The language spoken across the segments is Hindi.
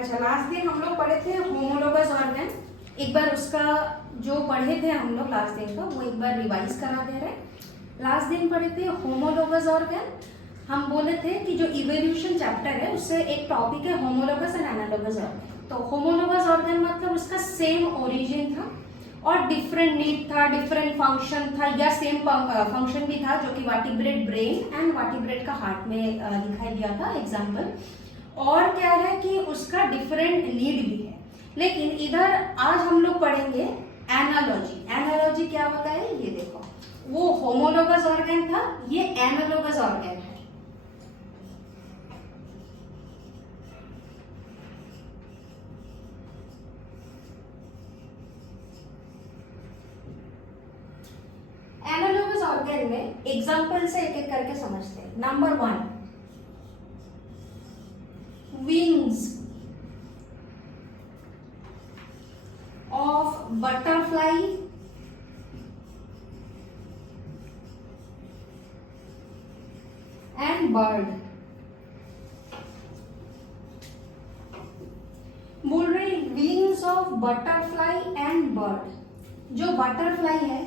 अच्छा, लास्ट दिन हम लोग पढ़े थे होमोलोगस ऑर्गन। एक बार उसका जो पढ़े थे हम लोग लास्ट दिन का वो एक बार रिवाइज करा दे रहे। लास्ट दिन पढ़े थे होमोलोगस ऑर्गन। हम बोले थे कि जो इवोल्यूशन चैप्टर है उससे एक टॉपिक है होमोलोगस एंड एनालोगस ऑर्गन। तो होमोलोगस ऑर्गन मतलब उसका सेम ओरिजिन था और डिफरेंट नीड था, डिफरेंट फंक्शन था, या सेम फंक्शन भी था जो कि वर्टिब्रेट ब्रेन एंड वर्टिब्रेट का हार्ट में दिखाई दिया था एग्जाम्पल। और क्या है कि उसका डिफरेंट नीड भी है। लेकिन इधर आज हम लोग पढ़ेंगे एनालॉजी। एनालॉजी क्या होता है ये देखो, वो होमोलोगस ऑर्गन था, ये एनालोगस ऑर्गन है। एनालोगस ऑर्गन में एग्जांपल से एक एक करके समझते हैं। Number 1, wings of butterfly and bird. बोल रहे wings of butterfly and bird. जो बटरफ्लाई है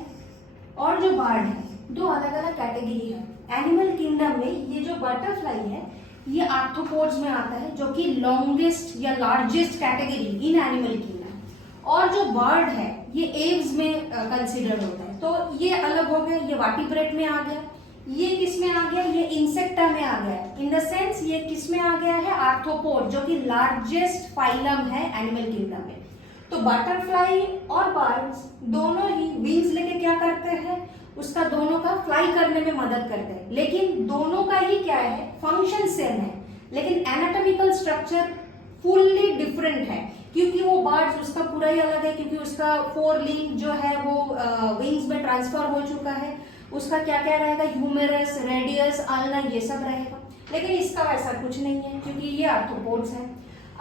और जो बर्ड है दो अलग अलग कैटेगरी है। एनिमल किंगडम में ये जो बटरफ्लाई है ये आर्थ्रोपोड्स में आता है, जो कि लॉन्गेस्ट या largest category in animal kingdom. और जो बर्ड है ये एव्स में कंसीडर होता है। तो ये अलग हो गया, ये वर्टिब्रेट में आ गया। ये किस में आ गया, ये इंसेक्टा में आ गया। इन द सेंस ये किस में आ गया है, आर्थ्रोपोड, जो कि लार्जेस्ट फाइलम है एनिमल किंगडम में। तो बटरफ्लाई और बर्ड्स दोनों ही विंग्स लेके क्या करते हैं, उसका दोनों का फ्लाई करने में मदद करते हैं। लेकिन दोनों का ही क्या है, फंक्शन सेम है, लेकिन एनाटॉमिकल स्ट्रक्चर फुल्ली डिफरेंट है। क्योंकि वो बर्ड्स उसका पूरा ही अलग है, क्योंकि उसका 4 लिंब जो है वो विंग्स में ट्रांसफर हो चुका है। उसका क्या क्या रहेगा, ह्यूमेरस, रेडियस, अल्ना, ये सब रहेगा। लेकिन इसका वैसा कुछ नहीं है क्योंकि ये आर्थ्रोपोड्स है।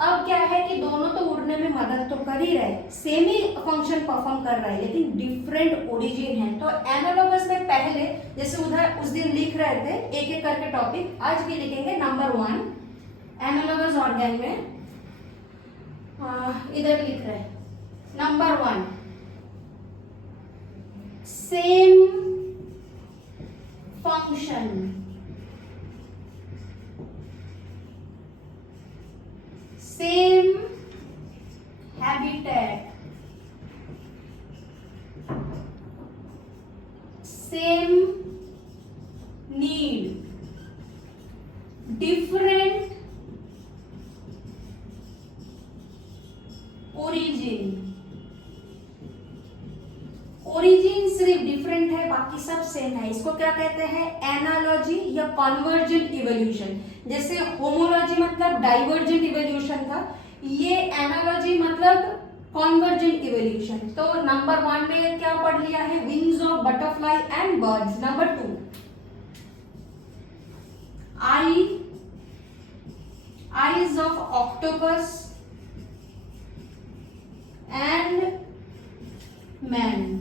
अब क्या है कि दोनों तो उड़ने में मदद तो कर ही रहे, सेम ही फंक्शन परफॉर्म कर रहे हैं, लेकिन डिफरेंट ओरिजिन है। तो एनालोगस में पहले जैसे उधर उस दिन लिख रहे थे एक एक करके टॉपिक, आज भी लिखेंगे। नंबर 1 एनालोगस ऑर्गन में इधर लिख रहे हैं number 1 same function, same habitat, same need, different origin. Origin सिर्फ डिफरेंट है, बाकी सब सेम है। इसको क्या कहते हैं, एनालॉजी या कन्वर्जेंट इवोल्यूशन। जैसे होमोलॉजी मतलब डाइवर्जेंट इवोल्यूशन था, ये एनालॉजी मतलब कन्वर्जेंट इवोल्यूशन। तो नंबर 1 में क्या पढ़ लिया है, wings of butterfly and birds. Number 2 eyes of octopus and man.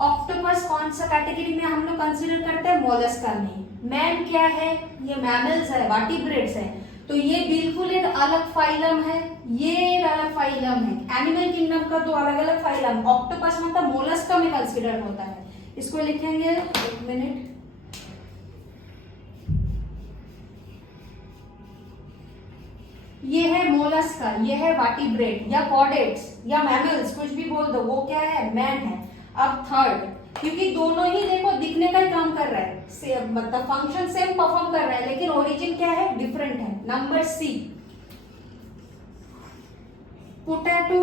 Octopus कौन सा कैटेगरी में हम लोग कंसीडर करते हैं, मोलस्का में। मैन क्या है, ये मैमल्स है, वर्टिब्रेट्स है। तो ये बिल्कुल एक अलग फाइलम है, ये एक अलग फाइलम है। एनिमल किंगडम का तो अलग अलग फाइलम। ऑक्टोपस मतलब मोलस्का में कंसीडर होता है। इसको लिखेंगे, एक मिनट। ये है मोलस्का, ये है वर्टिब्रेट या कॉर्डेट्स या मैमल्स, कुछ भी बोल दो, वो क्या है, मैन है। अब थर्ड, क्योंकि दोनों ही देखो दिखने का ही काम कर रहा है, मतलब फंक्शन सेम परफॉर्म कर रहा है, लेकिन ओरिजिन क्या है, डिफरेंट है। Number C potato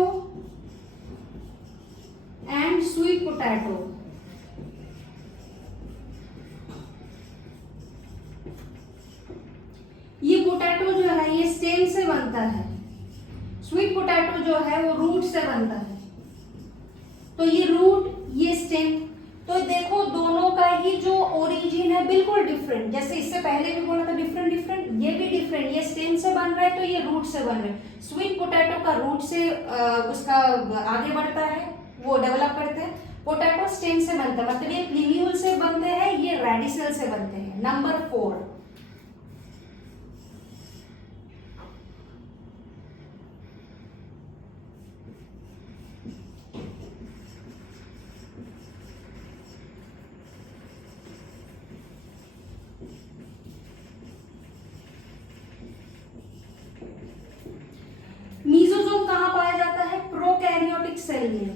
and sweet potato. ये पोटैटो जो है ये स्टेम से बनता है, स्वीट पोटैटो जो है वो रूट से बनता है। तो ये रूट, ये स्टेम, तो देखो दोनों का ही जो ओरिजिन है बिल्कुल डिफरेंट। जैसे इससे पहले भी बोला था डिफरेंट डिफरेंट, ये भी डिफरेंट। ये स्टेम से बन रहा है तो ये रूट से बन रहा है। स्वीट पोटैटो का रूट से उसका आगे बढ़ता है, वो डेवलप करते हैं। पोटैटो स्टेम से बनता है, मतलब ये प्लीम्यूल से बनते हैं, ये रेडिसल से बनते हैं। नंबर 4 सेल ये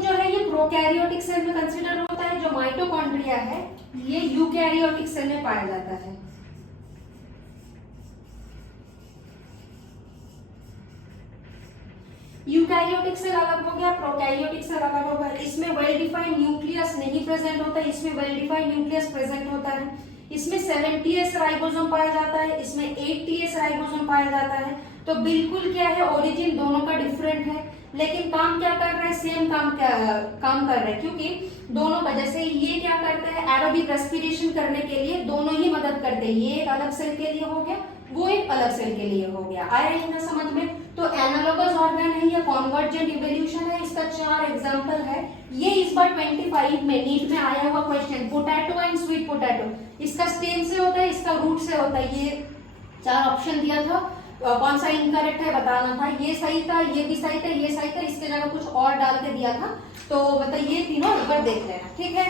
जो है ये प्रोकैरियोटिक सेल में कंसीडर होता है। जो माइटोकॉन्ड्रिया है ये यूकैरियोटिक सेल में पाया जाता है। यूकैरियोटिक सेल अलग हो गया, प्रोकैरियोटिक सेल अलग हो गया। इसमें वेल डिफाइंड न्यूक्लियस नहीं प्रेजेंट होता है, इसमें वेल डिफाइंड न्यूक्लियस प्रेजेंट होता है। इसमें 70s राइबोसोम पाया जाता है, इसमें 80s राइबोसोम पाया जाता है। तो बिल्कुल क्या है, ओरिजिन दोनों का डिफरेंट है, लेकिन काम क्या कर रहा है, सेम काम कर रहा है, क्योंकि दोनों का जैसे ये क्या करता है, एरोबिक रेस्पिरेशन करने के लिए दोनों ही मदद करते हैं। ये एक अलग सेल के लिए हो गया, वो एक अलग सेल के लिए हो गया। आया ये ना समझ में? तो एनालॉगस ऑर्गन है या कॉन्वर्जेंट इवोल्यूशन है, इसका 4 एग्जांपल है। ये इस बार 25 में नीट में आया हुआ question, potato and sweet potato, इसका स्टेम से होता है, इसका रूट से होता है। ये 4 ऑप्शन दिया था, कौन सा इनकरेक्ट है बताना था। ये सही था, ये भी सही था, ये सही था, इसके जगह कुछ और डाल के दिया था। तो मतलब ये तीनों एक बार देख लेना, ठीक है।